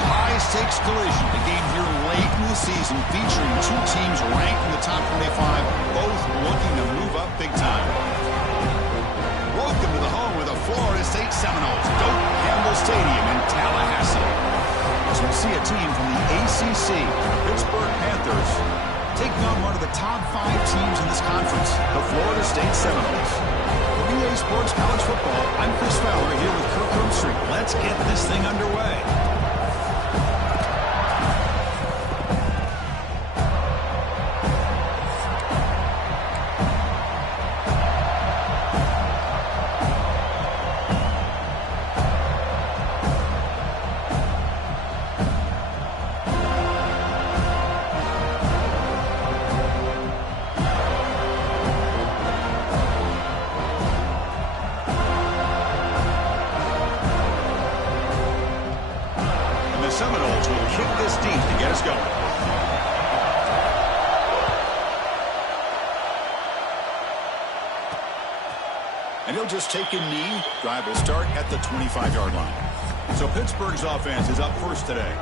high-stakes collision. A game here late in the season featuring two teams ranked in the top 25, both looking to move up big time. Welcome to the home of the Florida State Seminoles, Doak Campbell Stadium in Tallahassee. As we see a team from the ACC, Pittsburgh Panthers, taking on one of the top 5 teams in this conference, the Florida State Seminoles. For EA Sports College Football, I'm Chris Fowler here with Kirk Herbstreit. Let's get this thing underway. Seminoles will kick this deep to get us going. And he'll just take a knee. Drive will start at the 25-yard line. So Pittsburgh's offense is up first today.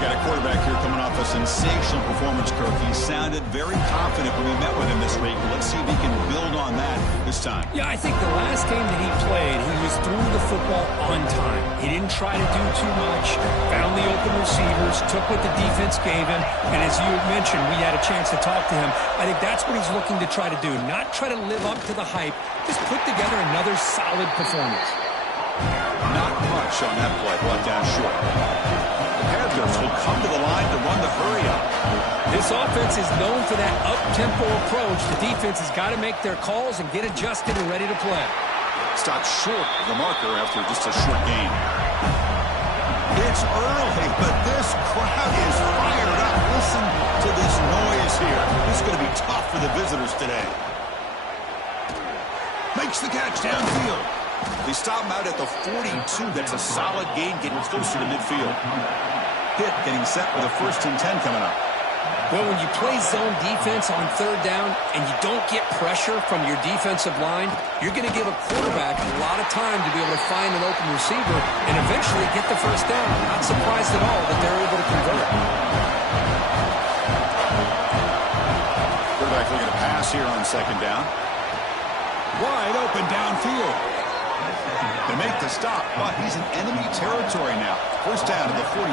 Got a quarterback here coming off a sensational performance, Kirk. He sounded very confident when we met with him this week. Let's see if he can build on that this time. Yeah, I think the last game that he played, he was through the football on time. He didn't try to do too much, found the open receivers, took what the defense gave him, and as you had mentioned, we had a chance to talk to him. I think that's what he's looking to try to do, not try to live up to the hype, just put together another solid performance. Not much on that play, brought down short. The Panthers will come to the line to run the hurry up. This offense is known for that up-tempo approach. The defense has got to make their calls and get adjusted and ready to play. Stopped short of the marker after just a short gain. It's early, but this crowd is fired up. Listen to this noise here. This is going to be tough for the visitors today. Makes the catch downfield. They stop him out at the 42. That's a solid gain, getting closer to midfield. Pitt getting set for the 1st and 10 coming up. Well, when you play zone defense on 3rd down and you don't get pressure from your defensive line, you're going to give a quarterback a lot of time to be able to find an open receiver and eventually get the 1st down. Not surprised at all that they're able to convert. Quarterback looking to pass here on 2nd down. Wide open downfield. They make the stop, but he's in enemy territory now. 1st down to the 45.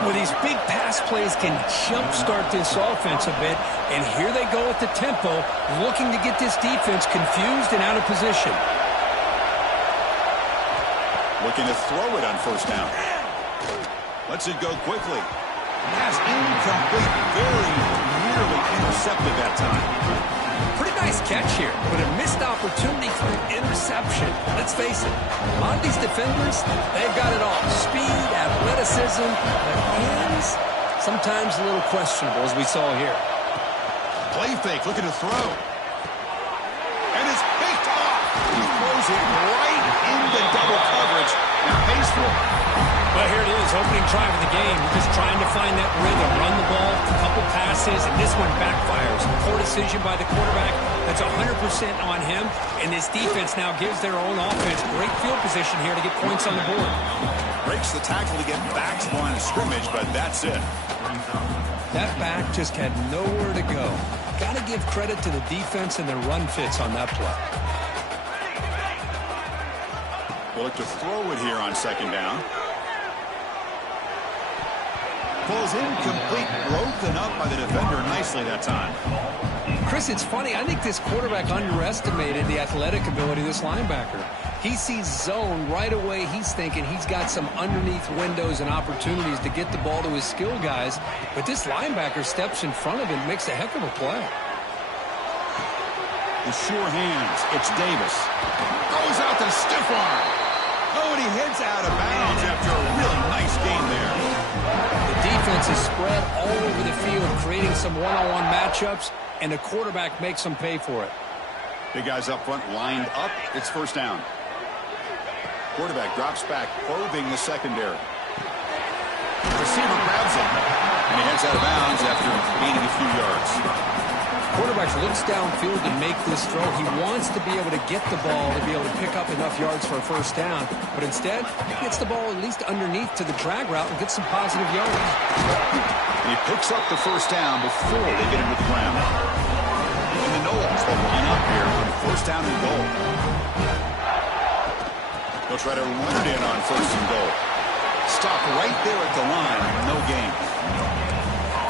Well, these big pass plays can jumpstart this offense a bit, and here they go at the tempo, looking to get this defense confused and out of position. Looking to throw it on 1st down. Lets it go quickly. Pass incomplete, very nearly intercepted that time. Pretty nice catch here, but a missed opportunity for an interception. Let's face it, a lot of these defenders, they've got it all. Speed, athleticism, but hands, sometimes a little questionable, as we saw here. Play fake, looking to throw. And it's picked off. He throws it right into double coverage and pays for it. Well, here it is, opening drive of the game. We're just trying to find that rhythm, run the ball, a couple passes, and this one backfires. Poor decision by the quarterback. That's 100% on him, and this defense now gives their own offense great field position here to get points on the board. Breaks the tackle to get back to the line of scrimmage, but that's it. That back just had nowhere to go. Got to give credit to the defense and their run fits on that play. We'll look to throw it here on 2nd down. Ball's incomplete, broken up by the defender nicely that time. Chris, it's funny. I think this quarterback underestimated the athletic ability of this linebacker. He sees zone right away. He's thinking he's got some underneath windows and opportunities to get the ball to his skill guys. But this linebacker steps in front of him, makes a heck of a play. The sure hands. It's Davis. Goes out to stiff arm. Oh, and he heads out of bounds after a really nice game there. The defense is spread all over the field, creating some one-on-one matchups, and the quarterback makes them pay for it. Big guys up front lined up. It's 1st down. Quarterback drops back, probing the secondary. The receiver grabs it, and he heads out of bounds after gaining a few yards. quarterback looks downfield to make this throw. He wants to be able to get the ball to be able to pick up enough yards for a first down. But instead, he gets the ball at least underneath to the drag route and gets some positive yards. He picks up the first down before they get him to the ground. And the Knowles will line up here on first down and goal. They'll try to run it in on first and goal. Stop right there at the line. No gain.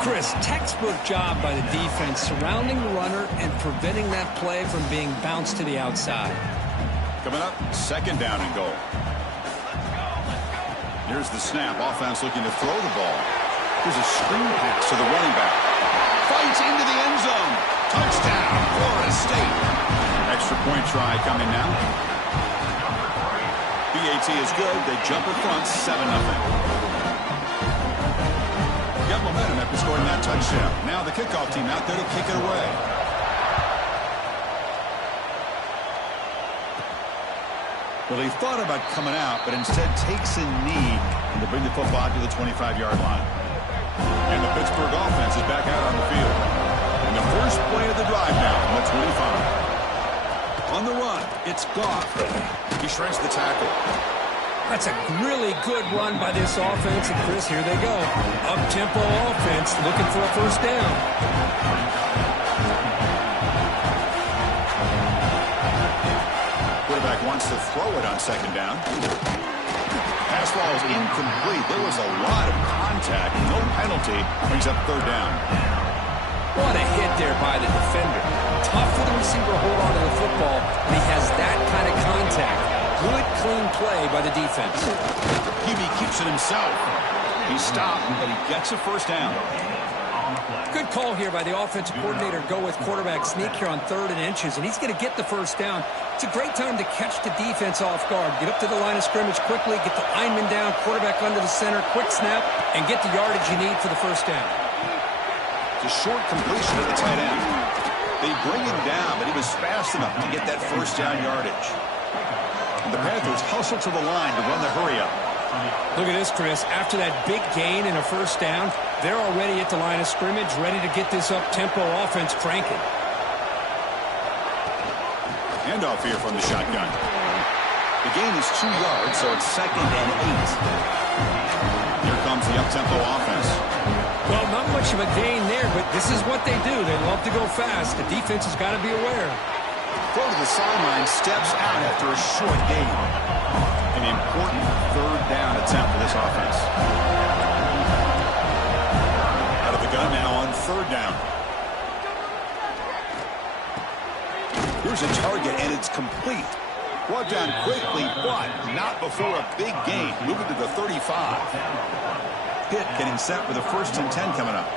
Chris, textbook job by the defense surrounding the runner and preventing that play from being bounced to the outside. Coming up, second down and goal. Here's the snap. Offense looking to throw the ball. Here's a screen pass to the running back. Fights into the end zone. Touchdown, Florida State. Extra point try coming now. BAT is good. They jump in front, 7-0. Got momentum after scoring that touchdown. Now the kickoff team out there to kick it away. Well, he thought about coming out, but instead takes a knee to bring the football to the 25-yard line. And the Pittsburgh offense is back out on the field. And the first play of the drive now from the 25. On the run, it's Goff. He shreds the tackle. That's a really good run by this offense. And, Chris, here they go. Up-tempo offense looking for a first down. Quarterback wants to throw it on second down. Pass ball is incomplete. There was a lot of contact. No penalty. Brings up third down. What a hit there by the defender. Tough for the receiver to hold on to the football when he has that kind of contact. Good, clean play by the defense. QB keeps it himself. He's stopped, but he gets a first down. Good call here by the offensive coordinator. Go with quarterback sneak here on 3rd and inches, and he's going to get the first down. It's a great time to catch the defense off guard. Get up to the line of scrimmage quickly, get the lineman down, quarterback under the center, quick snap, and get the yardage you need for the first down. It's a short completion to the tight end. They bring him down, but he was fast enough to get that first down yardage. And the Panthers hustle to the line to run the hurry-up. Look at this, Chris. After that big gain and a first down, they're already at the line of scrimmage, ready to get this up-tempo offense cranking. Handoff here from the shotgun. The gain is 2 yards, so it's 2nd and 8. Here comes the up-tempo offense. Well, not much of a gain there, but this is what they do. They love to go fast. The defense has got to be aware. Throw to the sideline, steps out after a short gain. An important third down attempt for this offense. Out of the gun now on third down. Here's a target, and it's complete. Brought down quickly, but not before a big gain. Moving to the 35. Pitt getting set with a 1st and 10 coming up.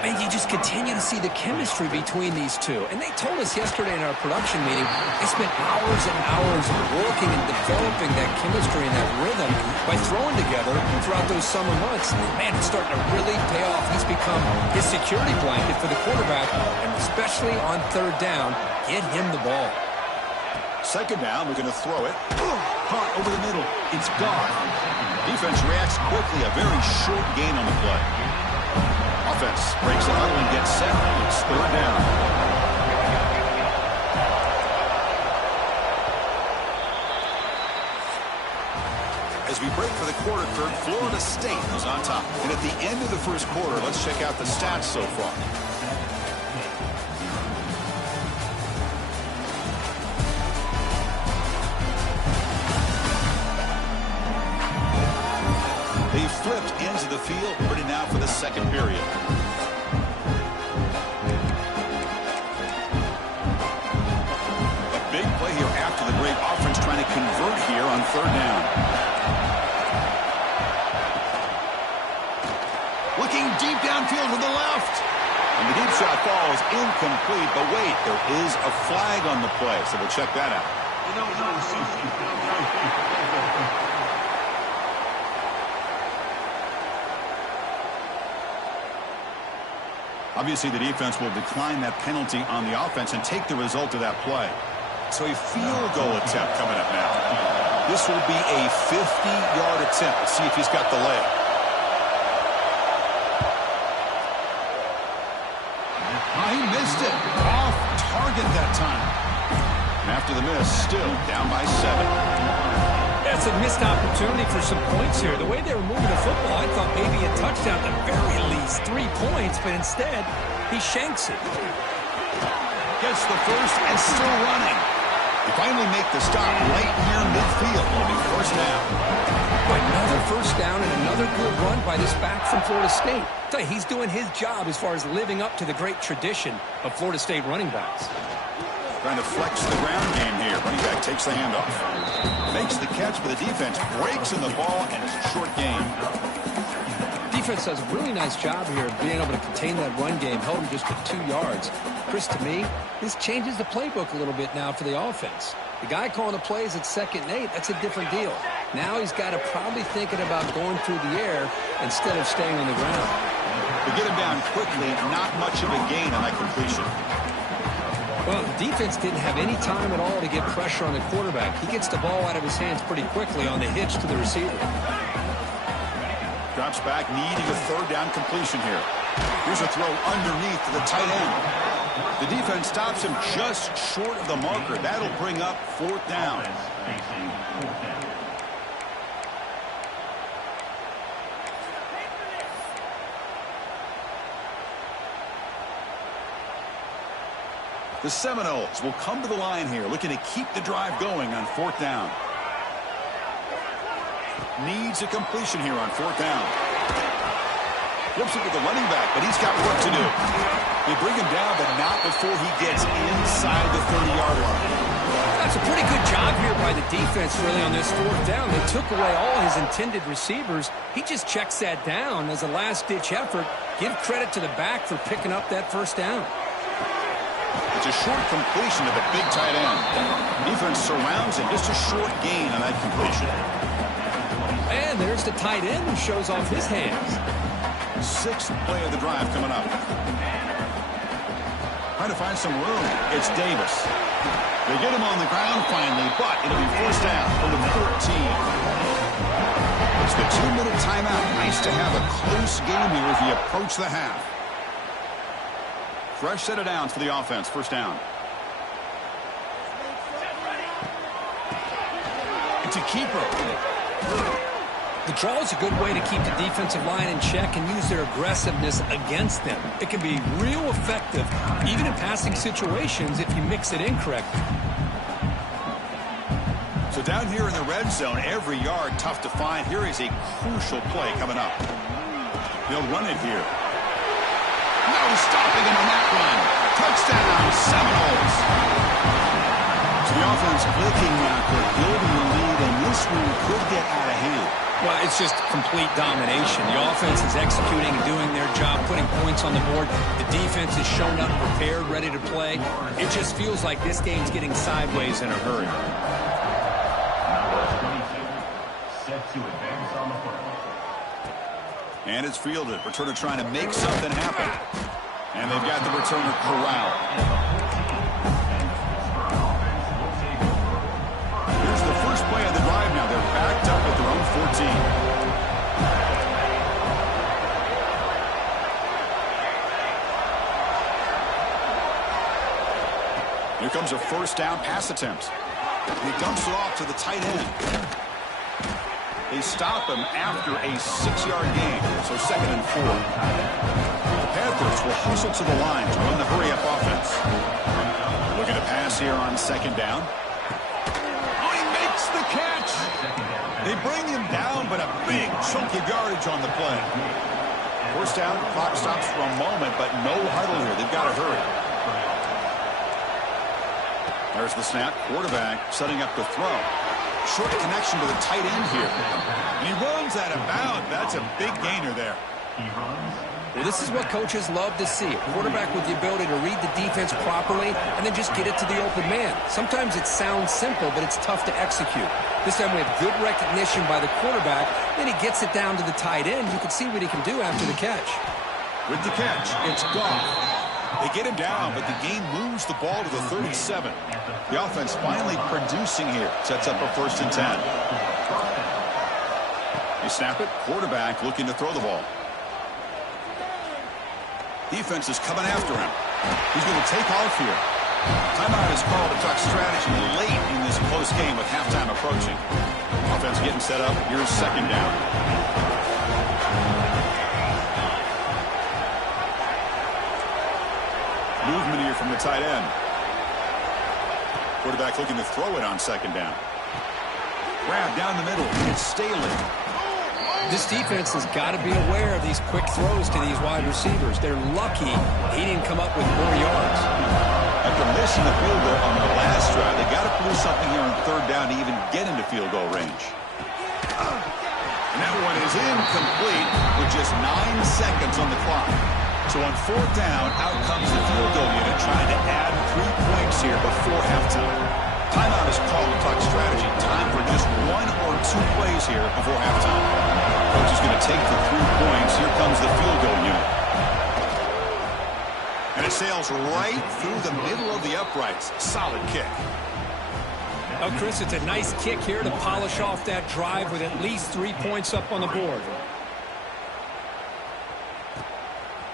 And you just continue to see the chemistry between these two. And they told us yesterday in our production meeting, they spent hours and hours working and developing that chemistry and that rhythm by throwing together throughout those summer months. Man, it's starting to really pay off. He's become his security blanket for the quarterback, and especially on third down, get him the ball. Second down, we're going to throw it. Caught over the middle. It's gone. Defense reacts quickly. A very short gain on the play. Offense breaks the huddle and gets set. It's third down. As we break for the quarter, Kurt, Florida State is on top. And at the end of the first quarter, let's check out the stats so far. They flipped ends of the field, ready now for the second period. A big play here after the break. Offense trying to convert here on third down. Looking deep downfield with the left. And the deep shot falls incomplete. But wait, there is a flag on the play, so we'll check that out. Obviously, the defense will decline that penalty on the offense and take the result of that play. So a field goal attempt coming up now. This will be a 50-yard attempt. Let's see if he's got the leg. Oh, he missed it. Off target that time. And after the miss, still down by 7. That's a missed opportunity for some points here. The way they were moving the football, I thought maybe a touchdown, at the very least 3 points, but instead, he shanks it. Gets the first and still running. They finally make the stop right near midfield. It'll be first down. Another first down and another good run by this back from Florida State. I tell you, he's doing his job as far as living up to the great tradition of Florida State running backs. Trying to flex the ground game here. Running back takes the handoff. Makes the catch, but the defense breaks in the ball, and it's a short game. Defense does a really nice job here of being able to contain that run game, held him just for 2 yards. Chris, to me, this changes the playbook a little bit now for the offense. The guy calling the plays at 2nd and 8, that's a different deal. Now he's got to probably thinking about going through the air instead of staying on the ground. To get him down quickly, not much of a gain on that completion. Well, the defense didn't have any time at all to get pressure on the quarterback. He gets the ball out of his hands pretty quickly on the hitch to the receiver. Drops back, needing a 3rd down completion here. Here's a throw underneath to the tight end. The defense stops him just short of the marker. That'll bring up 4th down. The Seminoles will come to the line here, looking to keep the drive going on 4th down. Needs a completion here on 4th down. Flips it to the running back, but he's got work to do. They bring him down, but not before he gets inside the 30-yard line. That's a pretty good job here by the defense, really, on this 4th down. They took away all his intended receivers. He just checks that down as a last-ditch effort. Give credit to the back for picking up that 1st down. It's a short completion to the big tight end. Defense surrounds him. Just a short gain on that completion. And there's the tight end who shows off his hands. 6th play of the drive coming up. Trying to find some room. It's Davis. They get him on the ground finally, but it'll be 1st down from the 14. It's the 2-minute timeout. Nice to have a close game here as we approach the half. Fresh set of downs for the offense. 1st down. It's a keeper. The draw is a good way to keep the defensive line in check and use their aggressiveness against them. It can be real effective, even in passing situations, if you mix it in correctly. So down here in the red zone, every yard tough to find. Here is a crucial play coming up. They'll run it here. No stopping him on that run. Touchdown, Seminoles. So the offense clicking now, building the lead, and this one could get out of hand. Well, it's just complete domination. The offense is executing and doing their job, putting points on the board. The defense is shown up, prepared, ready to play. It just feels like this game's getting sideways in a hurry. And it's fielded. Returner trying to make something happen. And they've got the returner corralled. Here's the first play of the drive now. They're backed up at their own 14. Here comes a 1st down pass attempt. He dumps it off to the tight end. They stop him after a 6-yard gain, so 2nd and 4. The Panthers will hustle to the line to run the hurry-up offense. Looking to pass here on 2nd down. Oh, he makes the catch! They bring him down, but a big chunk of yardage on the play. 1st down, clock stops for a moment, but no huddle here. They've got to hurry. There's the snap. Quarterback setting up the throw. Short connection to the tight end here. And he runs out of bounds. That's a big gainer there. Well, this is what coaches love to see. A quarterback with the ability to read the defense properly and then just get it to the open man. Sometimes it sounds simple, but it's tough to execute. This time we have good recognition by the quarterback. Then he gets it down to the tight end. You can see what he can do after the catch. With the catch, it's Goff. They get him down, but the game moves the ball to the 37. The offense finally producing here. Sets up a 1st and 10. They snap it. Quarterback looking to throw the ball. Defense is coming after him. He's going to take off here. Timeout is called to talk strategy late in this close game with halftime approaching. Offense getting set up. Here's second down. Movement here from the tight end. Quarterback looking to throw it on second down. Grab down the middle. It's Staley. This defense has got to be aware of these quick throws to these wide receivers. They're lucky he didn't come up with more yards. After missing the field goal on their last drive, they got to produce something here on third down to even get into field goal range. And that one is incomplete with just 9 seconds on the clock. So on fourth down, out comes the field goal unit trying to add 3 points here before halftime. Timeout is called to talk strategy. Time for just 1 or 2 plays here before halftime. Coach is going to take the 3 points. Here comes the field goal unit. And it sails right through the middle of the uprights. Solid kick. Oh, Chris, it's a nice kick here to polish off that drive with at least 3 points up on the board.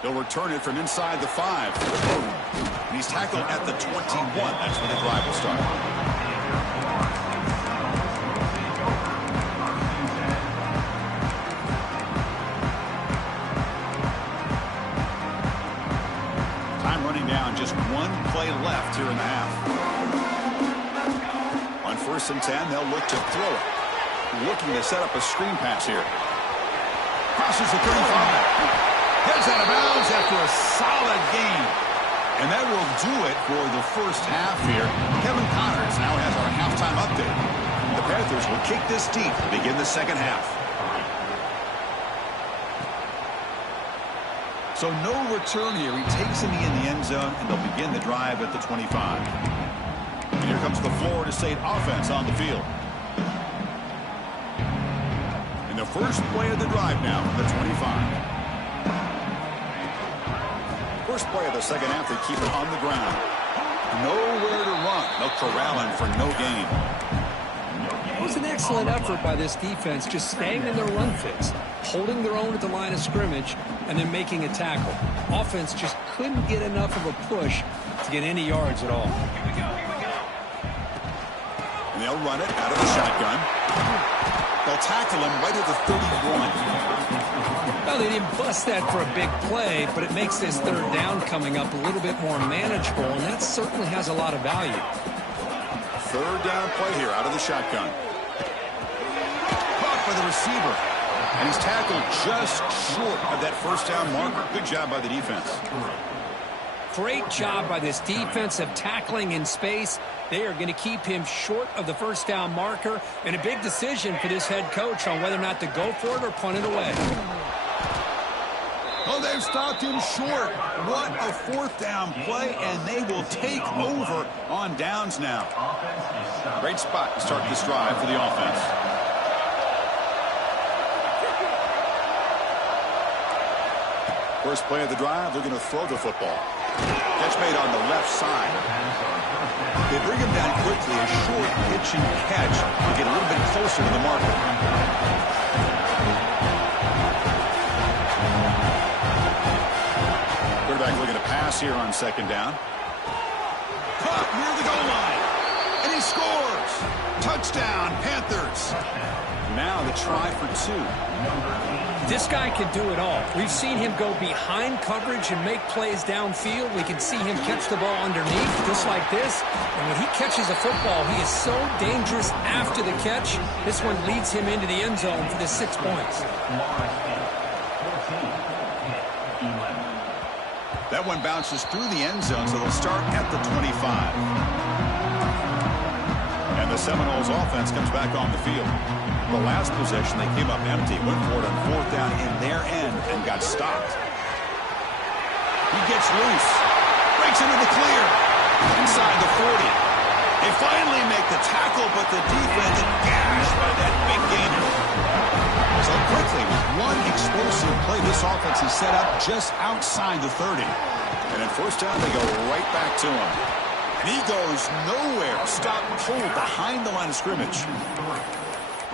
They'll return it from inside the 5. And he's tackled at the 21. That's where the drive will start. Time running down. Just 1 play left here in the half. On 1st and 10, they'll look to throw it. Looking to set up a screen pass here. Crosses the 35. Gets out of bounds after a solid game. And that will do it for the first half here. Kevin Connors now has our halftime update. The Panthers will kick this deep to begin the second half. So no return here. He takes it in the end zone, and they'll begin the drive at the 25. And here comes the Florida State offense on the field. And the first play of the drive now from the 25. First play of the second half, they keep it on the ground. Nowhere to run. They'll corral him for no gain. It was an excellent effort by this defense, just staying in their run fix, holding their own at the line of scrimmage, and then making a tackle. Offense just couldn't get enough of a push to get any yards at all. And they'll run it out of the shotgun. They'll tackle him right at the 31. Well, they didn't bust that for a big play, but it makes this third down coming up a little bit more manageable, and that certainly has a lot of value. Third down play here out of the shotgun. Caught by the receiver. And he's tackled just short of that first down marker. Good job by the defense. Great job by this defense of tackling in space. They are going to keep him short of the first down marker, and a big decision for this head coach on whether or not to go for it or punt it away. Oh, they've stopped him short. What a fourth down play, and they will take over on downs now. Great spot to start this drive for the offense. First play of the drive, they're going to throw the football. Catch made on the left side. They bring him down quickly, a short pitch and catch to get a little bit closer to the marker. Quarterback looking to pass here on second down. Caught near the goal line. And he scores. Touchdown, Panthers. Now the try for 2. This guy can do it all. We've seen him go behind coverage and make plays downfield. We can see him catch the ball underneath just like this. And when he catches a football, he is so dangerous after the catch. This one leads him into the end zone for the 6 points. That one bounces through the end zone, so they'll start at the 25. And the Seminoles offense comes back on the field. The last possession, they came up empty, went for it on fourth down in their end and got stopped. He gets loose, breaks into the clear, inside the 40. They finally make the tackle, but the defense gashed by that big gainer. So quickly, with one explosive play, this offense is set up just outside the 30. And at first down, they go right back to him. And he goes nowhere. Stop pulled behind the line of scrimmage.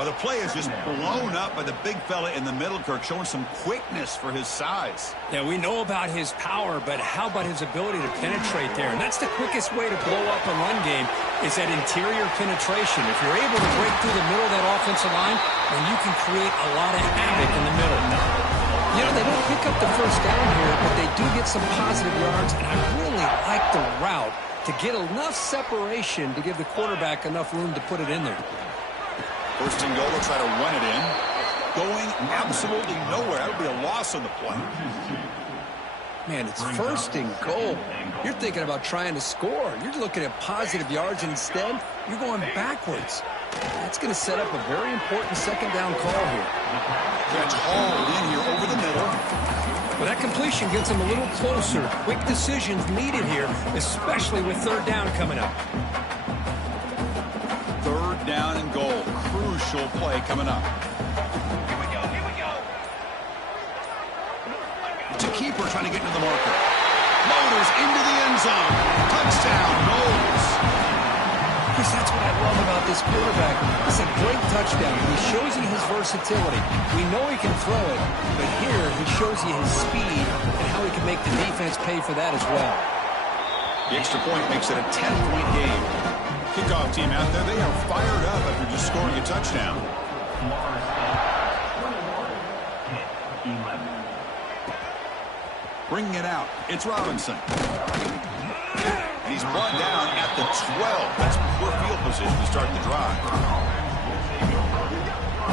Well, the play is just blown up by the big fella in the middle, Kirk, showing some quickness for his size. Yeah, we know about his power, but how about his ability to penetrate there? And that's the quickest way to blow up a run game is that interior penetration. If you're able to break through the middle of that offensive line, then you can create a lot of havoc in the middle. You know, they don't pick up the first down here, but they do get some positive yards, and I really like the route to get enough separation to give the quarterback enough room to put it in there. First and goal, they'll try to run it in. Going absolutely nowhere. That would be a loss on the play. Man, it's first and goal. You're thinking about trying to score. You're looking at positive yards. Instead, you're going backwards. That's going to set up a very important second down call here. That's hauled in here over the middle. Well, that completion gets them a little closer. Quick decisions needed here, especially with third down coming up. Third down and goal. Crucial play coming up. Here we go. To keeper trying to get into the marker. Motors into the end zone. Touchdown, Knowles. Because that's what I love about this quarterback. It's a great touchdown. He shows you his versatility. We know he can throw it, but here he shows you his speed and how he can make the defense pay for that as well. The extra point makes it a 10-point game. Kickoff team out there, they are fired up after just scoring a touchdown. Bringing it out, it's Robinson. And he's brought down at the 12. That's poor field position to start the drive.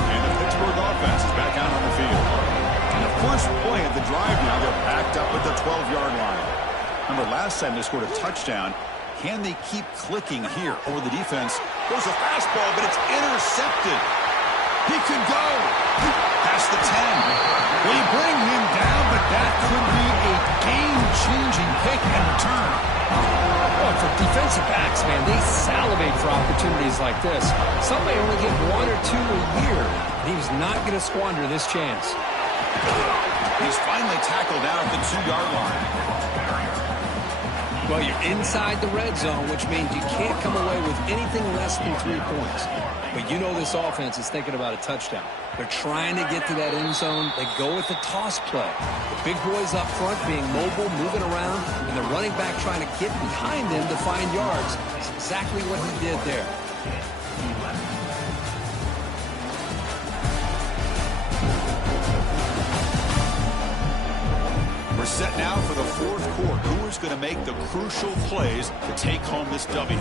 And the Pittsburgh offense is back out on the field. And the first play of the drive now, they're backed up at the 12-yard line. Remember, last time they scored a touchdown. Can they keep clicking here over the defense? There's a fastball, but it's intercepted. He could go past the 10. Well, you bring him down, but that could be a game-changing pick and return. Well, for defensive backs, man, they salivate for opportunities like this. Some may only get one or two a year. He was not going to squander this chance. He's finally tackled out at the 2-yard line. Well, you're inside the red zone, which means you can't come away with anything less than 3 points. But you know this offense is thinking about a touchdown. They're trying to get to that end zone. They go with the toss play. The big boys up front being mobile, moving around, and the running back trying to get behind them to find yards. That's exactly what he did there. We're set now for the fourth quarter. Who is going to make the crucial plays to take home this W?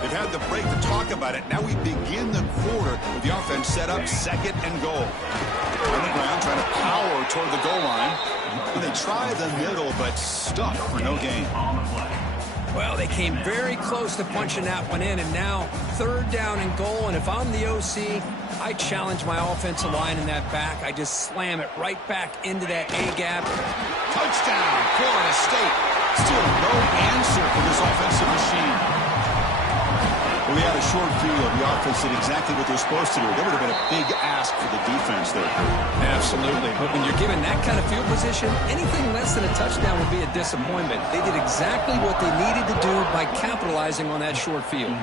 They've had the break to talk about it. Now we begin the quarter with the offense set up second and goal. On the ground, trying to power toward the goal line. And they try the middle, but stuck for no gain. Well, they came very close to punching that one in, and now third down and goal. And if I'm the OC, I challenge my offensive line in that back. I just slam it right back into that A-gap. Touchdown, Florida State. Still no answer for this offensive machine. We had a short field. The offense did exactly what they're supposed to do. That would have been a big ask for the defense there. Absolutely. But when you're given that kind of field position, anything less than a touchdown would be a disappointment. They did exactly what they needed to do by capitalizing on that short field.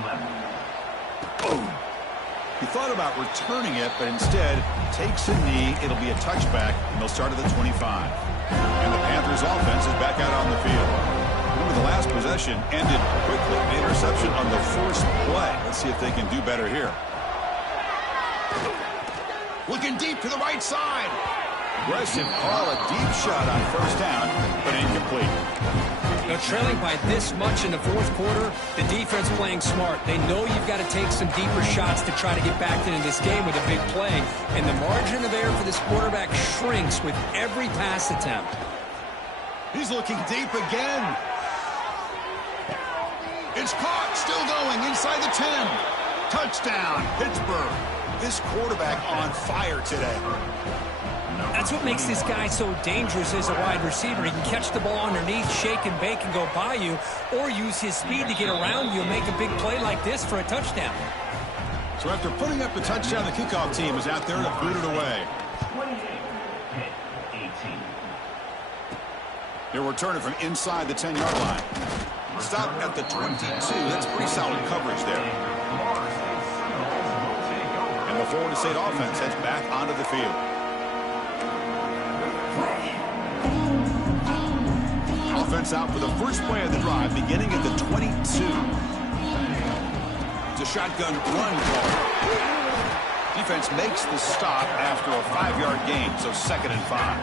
He thought about returning it, but instead takes a knee. It'll be a touchback, and they'll start at the 25. And the Panthers offense is back out on the field. Remember, the last possession ended quickly. The interception on the first play. Let's see if they can do better here. Looking deep to the right side. Aggressive call, a deep shot on first down, but incomplete. Now, trailing by this much in the fourth quarter, the defense playing smart. They know you've got to take some deeper shots to try to get back into this game with a big play. And the margin of error for this quarterback shrinks with every pass attempt. He's looking deep again. It's caught, still going inside the 10. Touchdown, Pittsburgh. This quarterback on fire today. That's what makes this guy so dangerous as a wide receiver. He can catch the ball underneath, shake and bake, and go by you, or use his speed to get around you and make a big play like this for a touchdown. So after putting up the touchdown, the kickoff team is out there to boot it away. They're returning from inside the 10-yard line. Stop at the 22. That's pretty solid coverage there. Florida State offense heads back onto the field. Offense out for the first play of the drive, beginning at the 22. It's a shotgun run call. Defense makes the stop after a 5-yard gain, so 2nd and 5.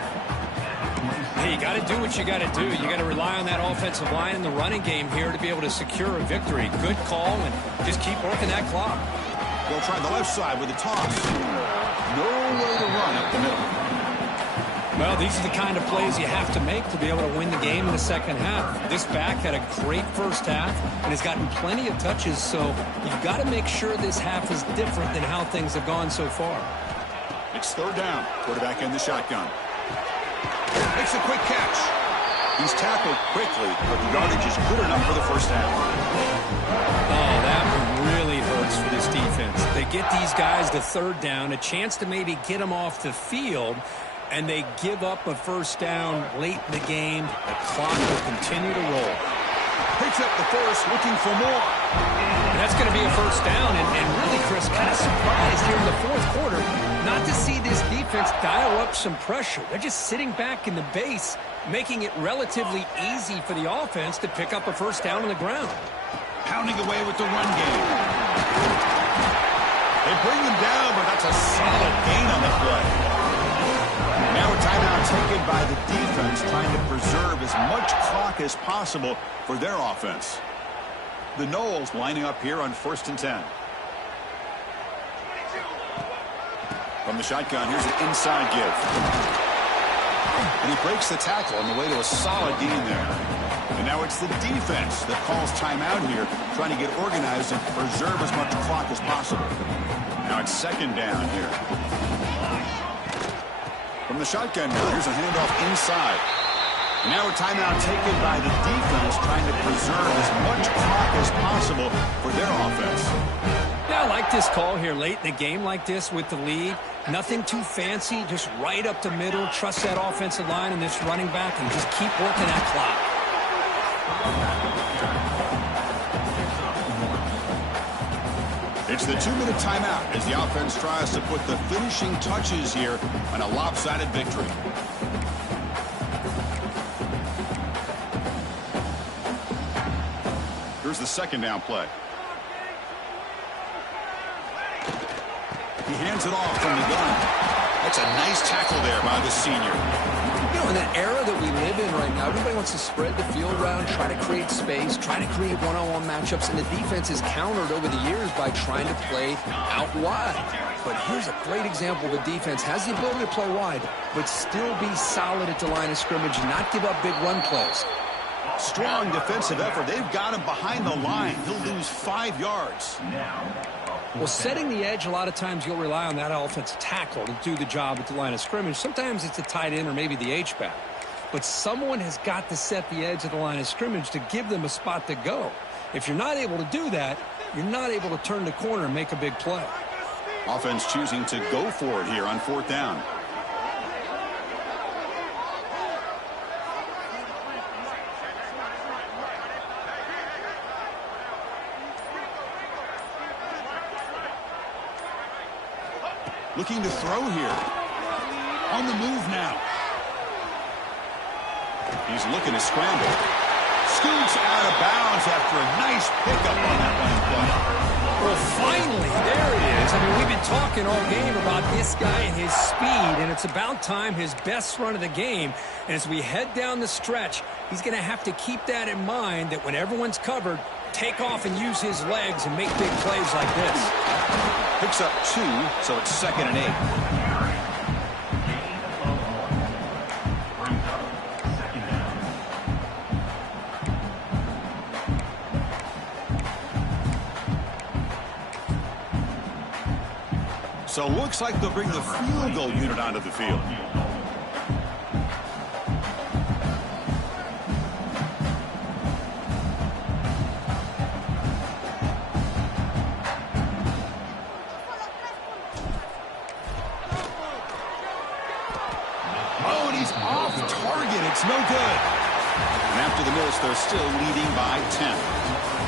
Hey, you got to do what you got to do. You got to rely on that offensive line in the running game here to be able to secure a victory. Good call, and just keep working that clock. They'll try the left side with a toss. No way to run up the middle. Well, these are the kind of plays you have to make to be able to win the game in the second half. This back had a great first half and has gotten plenty of touches, so you've got to make sure this half is different than how things have gone so far. It's 3rd down. Quarterback in the shotgun. Makes a quick catch. He's tackled quickly, but the yardage is good enough for the first down. Oh, that one really hurts for this defense. They get these guys to 3rd down, a chance to maybe get them off the field, and they give up a first down late in the game. The clock will continue to roll. Picks up the first, looking for more. And that's going to be a first down, and really, Chris, kind of surprised here in the 4th quarter not to see this defense dial up some pressure. They're just sitting back in the base, making it relatively easy for the offense to pick up a first down on the ground. Pounding away with the run game. They bring him down, but that's a solid gain on the play. Now a timeout taken by the defense, trying to preserve as much clock as possible for their offense. The Noles lining up here on 1st and 10. From the shotgun, here's an inside give. And he breaks the tackle on the way to a solid gain there. And now it's the defense that calls timeout here, trying to get organized and preserve as much clock as possible. Now it's 2nd down here. From the shotgun now, here's a handoff inside. And now a timeout taken by the defense, trying to preserve as much clock as possible for their offense. Yeah, I like this call here late in the game like this with the lead. Nothing too fancy, just right up the middle. Trust that offensive line and this running back and just keep working that clock. It's the 2-minute timeout as the offense tries to put the finishing touches here on a lopsided victory. Here's the 2nd down play. He hands it off from the gun. That's a nice tackle there by the senior. You know, in that era that we live in right now, everybody wants to spread the field around, try to create space, try to create one-on-one matchups, and the defense is countered over the years by trying to play out wide. But here's a great example. The defense has the ability to play wide, but still be solid at the line of scrimmage and not give up big run plays. Strong defensive effort. They've got him behind the line. He'll lose 5 yards. Well, setting the edge, a lot of times you'll rely on that offensive tackle to do the job at the line of scrimmage. Sometimes it's a tight end or maybe the H-back. But someone has got to set the edge of the line of scrimmage to give them a spot to go. If you're not able to do that, you're not able to turn the corner and make a big play. Offense choosing to go for it here on 4th down. Looking to throw here. On the move now. He's looking to scramble. Scoots out of bounds after a nice pickup on that running play. Well, finally, there it is. I mean, we've been talking all game about this guy and his speed, and it's about time his best run of the game. And as we head down the stretch, he's going to have to keep that in mind, that when everyone's covered, take off and use his legs and make big plays like this. Picks up 2, so it's 2nd and 8. So looks like they'll bring the field goal unit onto the field. Oh, and he's off target. It's no good. And after the miss, they're still leading by 10.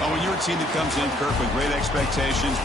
Oh, when you're a team that comes in, Kirk, with great expectations,